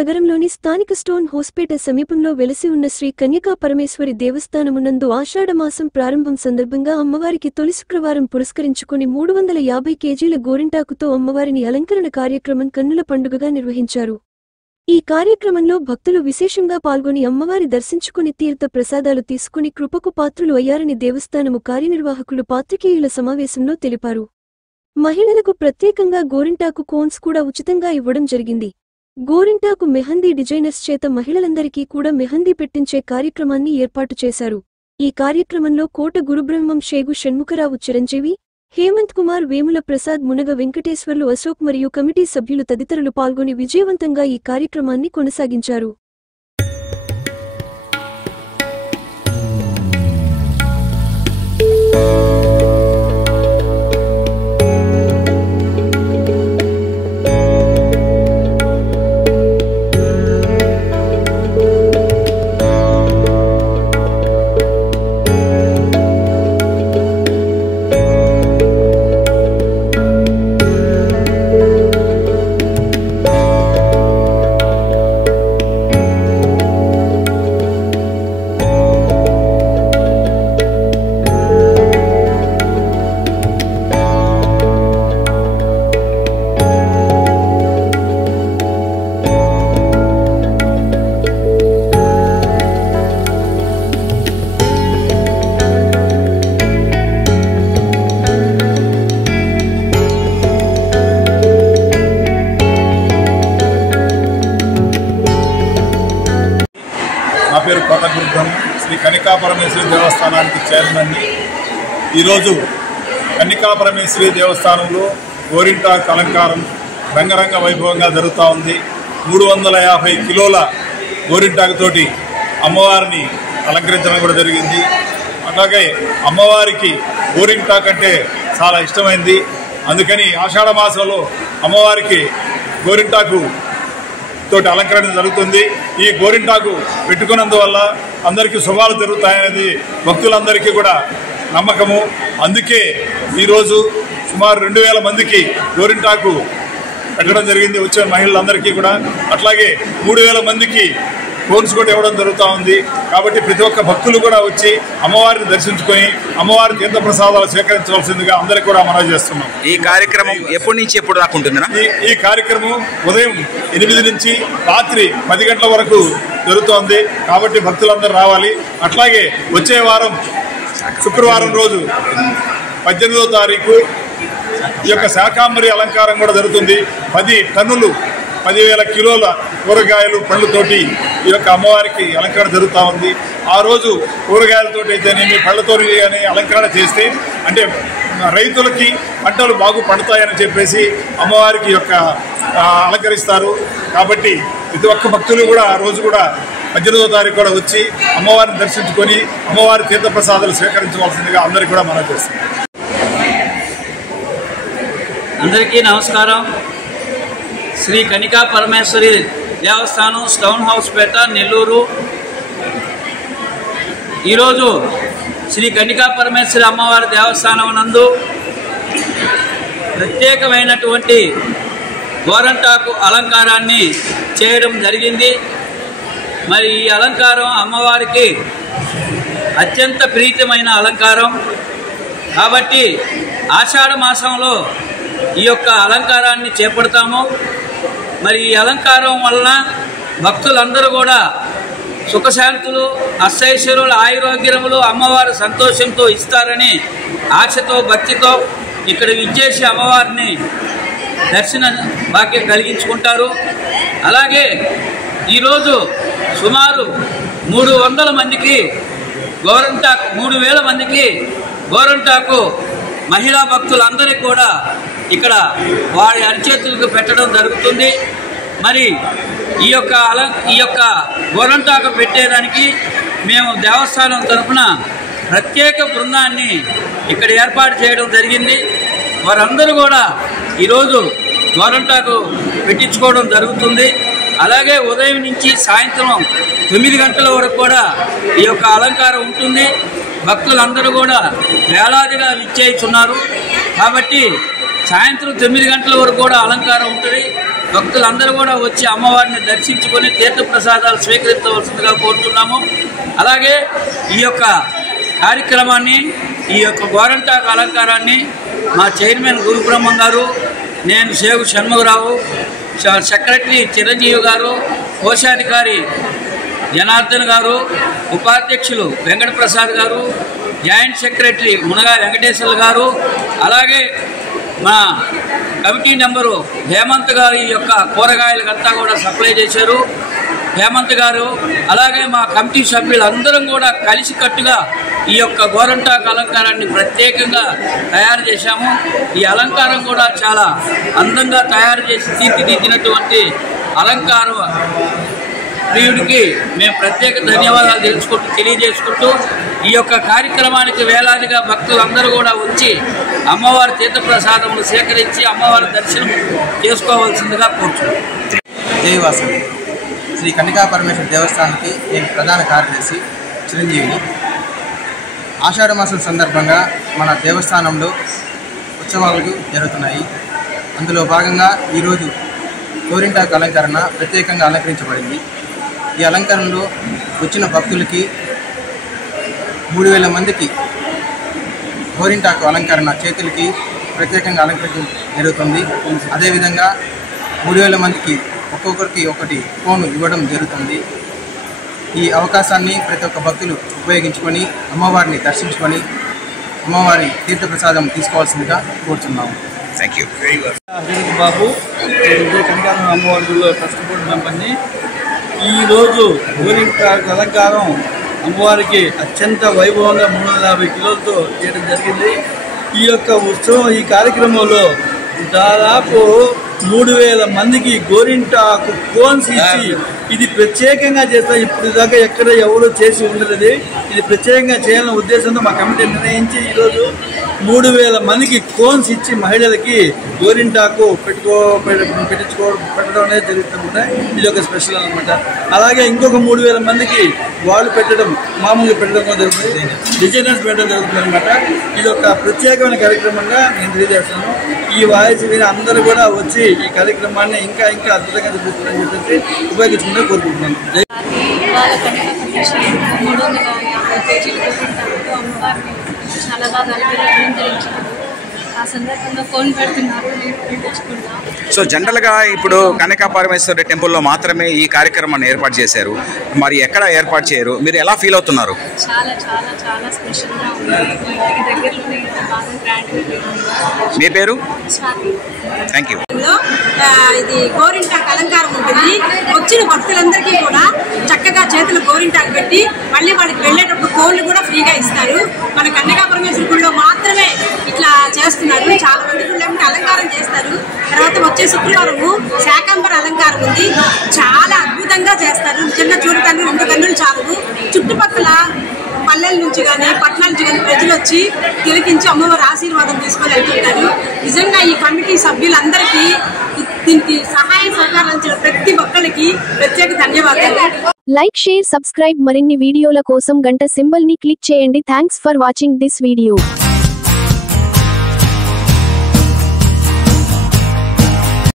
నగరంలోని స్థానిక స్టోన్ హౌస్పేట సమీపంలో వెలసి ఉన్న శ్రీ కన్యకా పరమేశ్వరి దేవస్థానమునందు ఆషాఢమాసం ప్రారంభం సందర్భంగా అమ్మవారికి తొలి శుక్రవారం పురస్కరించుకుని 350 కేజీల గోరింటాకుతో అమ్మవారిని అలంకరణ కార్యక్రమం కన్నుల పండుగగా నిర్వహించారు. ఈ కార్యక్రమంలో భక్తులు విశేషంగా పాల్గొని అమ్మవారి దర్శించుకుని తీర్థ ప్రసాదాలు తీసుకుని కృపకు పాత్రులు అయ్యారని దేవస్థానము కార్యనిర్వాహకులు పాత్రికేయుల సమావేశంలో తెలిపారు. మహిళలకు ప్రత్యేకంగా గోరింటాకు కోన్స్ కూడా ఉచితంగా ఇవ్వడం జరిగింది. గోరింటాకు మెహందీ డిజైనర్స్ చేత మహిళలందరికీ కూడా మెహందీ పెట్టించే కార్యక్రమాన్ని ఏర్పాటు చేశారు. ఈ కార్యక్రమంలో కోట గురుబ్రహ్మం షేగు షణ్ముఖరావు చిరంజీవి, హేమంత్ కుమార్, వేముల ప్రసాద్, మునగ వెంకటేశ్వర్లు, అశోక్ మరియు కమిటీ సభ్యులు తదితరులు పాల్గొని విజయవంతంగా ఈ కార్యక్రమాన్ని కొనసాగించారు. నా పేరు కోట గురుబ్రహ్మం, శ్రీ కన్యకా పరమేశ్వరి దేవస్థానానికి చైర్మన్. ఈరోజు కన్యకా పరమేశ్వరి దేవస్థానంలో గోరింటాకు అలంకారం రంగరంగ వైభవంగా జరుగుతూ ఉంది. 350 కిలోల గోరింటాకుతోటి అమ్మవారిని అలంకరించడం కూడా జరిగింది. అలాగే అమ్మవారికి గోరింటాకు అంటే చాలా ఇష్టమైంది. అందుకని ఆషాఢ మాసంలో అమ్మవారికి గోరింటాకు తోటి అలంకరణ జరుగుతుంది. ఈ గోరింటాకు పెట్టుకున్నందువల్ల అందరికీ శుభాలు జరుగుతాయనేది భక్తులందరికీ కూడా నమ్మకము. అందుకే ఈరోజు సుమారు 2000 మందికి గోరింటాకు పెట్టడం జరిగింది వచ్చిన మహిళలందరికీ కూడా. అట్లాగే 3000 మందికి కోన్స్ కూడా ఇవ్వడం జరుగుతూ ఉంది. కాబట్టి ప్రతి ఒక్క భక్తులు కూడా వచ్చి అమ్మవారిని దర్శించుకొని అమ్మవారి తీర్థ ప్రసాదాలు స్వీకరించవలసిందిగా అందరికీ కూడా మనవి చేస్తున్నాం. ఈ కార్యక్రమం ఎప్పటి నుంచి ఎప్పుడు దాకా ఉంటుందా? ఈ కార్యక్రమం ఉదయం 8 నుంచి రాత్రి 10 గంటల వరకు జరుగుతోంది. కాబట్టి భక్తులందరూ రావాలి. అట్లాగే వచ్చే వారం శుక్రవారం రోజు 18వ తారీఖు ఈ యొక్క శాకాంబరి అలంకారం కూడా జరుగుతుంది. 10 టన్నులు 10,000 కిలోల కూరగాయలు పళ్ళతోటి ఈ యొక్క అమ్మవారికి అలంకరణ జరుగుతూ ఉంది. ఆ రోజు కూరగాయలతోటి అయితేనేమి పళ్ళతో అలంకరణ చేస్తే అంటే రైతులకి పంటలు బాగు పండుతాయని చెప్పేసి అమ్మవారికి యొక్క అలంకరిస్తారు. కాబట్టి ప్రతి ఒక్క భక్తులు కూడా ఆ రోజు కూడా 18వ తారీఖు కూడా వచ్చి అమ్మవారిని దర్శించుకొని అమ్మవారి తీర్థప్రసాదాలు స్వీకరించవలసిందిగా అందరికీ కూడా మనం చేస్తున్నాం. అందరికీ నమస్కారం. శ్రీ కన్యకా పరమేశ్వరి దేవస్థానం, స్టోన్ హౌస్పేట, నెల్లూరు. ఈరోజు శ్రీ కన్యకా పరమేశ్వరి అమ్మవారి దేవస్థానం నందు ప్రత్యేకమైనటువంటి గోరంటాకు అలంకారాన్ని చేయడం జరిగింది. మరి ఈ అలంకారం అమ్మవారికి అత్యంత ప్రీతమైన అలంకారం కాబట్టి ఆషాఢ మాసంలో ఈ యొక్క అలంకారాన్ని చేపడతాము. మరి ఈ అలంకారం వలన భక్తులందరూ కూడా సుఖశాంతులు, అష్టైశ్వర్యులు, ఆయురోగ్యములు అమ్మవారు సంతోషంతో ఇస్తారని ఆశతో, భక్తితో ఇక్కడ విచ్చేసి అమ్మవారిని దర్శన భాగ్యం కలిగించుకుంటారు. అలాగే ఈరోజు సుమారు 300 మందికి గోరంటాకు, 3000 మందికి గోరంటాకు మహిళా భక్తులందరికీ కూడా ఇక్కడ వారి అరిచేతులకు పెట్టడం జరుగుతుంది. మరి ఈ యొక్క గోరంటాకు పెట్టేదానికి మేము దేవస్థానం తరఫున ప్రత్యేక బృందాన్ని ఇక్కడ ఏర్పాటు చేయడం జరిగింది. వారందరూ కూడా ఈరోజు గోరంటాకు పెట్టించుకోవడం జరుగుతుంది. అలాగే ఉదయం నుంచి సాయంత్రం 9 గంటల వరకు కూడా ఈ యొక్క అలంకారం ఉంటుంది. భక్తులందరూ కూడా వేలాదిగా విచ్చేస్తున్నారు. కాబట్టి సాయంత్రం 9 గంటల వరకు కూడా అలంకారం ఉంటుంది. భక్తులందరూ కూడా వచ్చి అమ్మవారిని దర్శించుకొని తీర్థప్రసాదాలు స్వీకరించవలసిందిగా కోరుతున్నాము. అలాగే ఈ యొక్క కార్యక్రమాన్ని, ఈ యొక్క గోరంటాకు అలంకారాన్ని మా చైర్మన్ గురుబ్రహ్మం గారు, నేను సేగు షణ్ముగరావు, సెక్రటరీ చిరంజీవి గారు, కోశాధికారి జనార్దన్ గారు, ఉపాధ్యక్షులు వెంకటప్రసాద్ గారు, జాయింట్ సెక్రటరీ మునగా వెంకటేశ్వర్లు గారు, అలాగే మా కమిటీ నెంబరు హేమంత్ గారు ఈ యొక్క కూరగాయలకంతా కూడా సప్లై చేశారు. హేమంత్ గారు అలాగే మా కమిటీ సభ్యులందరం కూడా కలిసికట్టుగా ఈ యొక్క గోరంటాకు అలంకారాన్ని ప్రత్యేకంగా తయారు చేశాము. ఈ అలంకారం కూడా చాలా అందంగా తయారు చేసి తీర్చిదిద్దినటువంటి అలంకారం ప్రియుడికి మేము ప్రత్యేక ధన్యవాదాలు తెలియజేసుకుంటూ ఈ యొక్క కార్యక్రమానికి వేలాదిగా భక్తులందరూ కూడా వచ్చి అమ్మవారి తీర్థప్రసాదములు సేకరించి అమ్మవారి దర్శనం చేసుకోవాల్సిందిగా కోరుచున్నాం. జయవాసం శ్రీ కన్నికా పరమేశ్వర దేవస్థానానికి నేను ప్రధాన కార్యదర్శి చిరంజీవిని. ఆషాఢ మాసం సందర్భంగా మన దేవస్థానంలో ఉత్సవాలు జరుగుతున్నాయి. అందులో భాగంగా ఈరోజు గోరింటాకు అలంకరణ ప్రత్యేకంగా అలంకరించబడింది. ఈ అలంకరణలో వచ్చిన భక్తులకి 3000 మందికి గోరింటాకు అలంకరణ చేతులకి ప్రత్యేకంగా అలంకరించడం జరుగుతుంది. అదేవిధంగా 3000 మందికి ఒక్కొక్కరికి ఒకటి ఫోన్ ఇవ్వడం జరుగుతుంది. ఈ అవకాశాన్ని ప్రతి ఒక్క భక్తులు ఉపయోగించుకొని అమ్మవారిని దర్శించుకొని అమ్మవారి తీర్థప్రసాదం తీసుకోవాల్సిందిగా కోరుతున్నాము. Thank you. బాబు కనకాలం అమ్మవారి గుడిలో ట్రస్ట్ బోర్డు మెంబర్ని. ఈరోజు గోరింటాకు అలంకారం అమ్మవారికి అత్యంత వైభవంగా 350 కిలోలతో చేయడం జరిగింది. ఈ యొక్క ఉత్సవం, ఈ కార్యక్రమంలో దాదాపు 3000 మందికి గోరింటాకు కోన్స్ ఇచ్చి ఇది ప్రత్యేకంగా చేస్తాం. ఇప్పుడు దాకా ఎక్కడ ఎవరు చేసి ఉండదు. ఇది ప్రత్యేకంగా చేయాలనే ఉద్దేశంతో మా కమిటీ నిర్ణయించి ఈరోజు 3000 మందికి కోన్స్ ఇచ్చి మహిళలకి గోరింటాకు పెట్టడం అనేది జరుగుతుంది. ఇది ఒక స్పెషల్ అనమాట. అలాగే ఇంకొక 3000 మందికి వాళ్ళు పెట్టడం, మామూలుగా పెట్టడం కూడా జరుగుతుంది, డిజైనర్స్ పెట్టడం జరుగుతుంది అనమాట. ఇది ఒక ప్రత్యేకమైన కార్యక్రమంగా నేను తెలియజేస్తాను. ఈ వాయిస్ విని అందరూ కూడా వచ్చి ఈ కార్యక్రమాన్ని ఇంకా ఇంకా అద్భుతంగా చూపిస్తుందని చెప్పేసి ఉపయోగించుకుంటే కోరుకుంటున్నాను. అమ్మవారిని చాలా బాగా అలంకరించారు. ఆ సందర్భంగా ఫోన్ పెడుతున్నారు, తెచ్చుకుంటాం. సో జనరల్గా ఇప్పుడు కన్నికా పరమేశ్వరి టెంపుల్లో మాత్రమే ఈ కార్యక్రమాన్ని ఏర్పాటు చేశారు. మరి ఎక్కడ ఏర్పాటు చేయరు? మీరు ఎలా ఫీల్ అవుతున్నారు? చాలా చాలా చాలా స్పెషల్గా ఉంది. ఇంటికి దగ్గరలోనే ఇంత బాగా గ్రాండ్గా. మీ పేరు? స్వాతి. Thank you. ఇది గోరింటాకు అలంకారం ఉంటుంది. వచ్చిన భక్తులందరికీ కూడా చక్కగా చేతులు గోరింటాకు పెట్టి మళ్ళీ వాళ్ళకి వెళ్ళేటప్పుడు కోళ్ళు కూడా ఫ్రీగా ఇస్తారు. మన కన్నికా పరమేశ్వరి గుడిలో మాత్రమే ఇట్లా చేస్తున్నారు. చాలా మంది గుళ్ళు అలంకారం చేస్తారు. తర్వాత వచ్చే శుక్రవారము శాకంబర అలంకారం ఉంది. చాలా అద్భుతంగా చేస్తారు. నిజంగా చూడటానికి 2 కన్నులు చాలు. చుట్టుపక్కల పల్లెల నుంచి కానీ పట్టణాల నుంచి కానీ ప్రజలు వచ్చి తిలకించి అమ్మవారి ఆశీర్వాదం తీసుకొని వెళ్తుంటారు. నిజంగా ఈ కమిటీ సభ్యులందరికీ దీనికి సహాయ సహకారం ఇచ్చిన ప్రతి ఒక్కరికి ప్రత్యేక ధన్యవాదాలు. Like, share, subscribe. మరిన్ని వీడియోల కోసం గంట సింబల్ ని క్లిక్ చేయండి. Thanks for watching this video.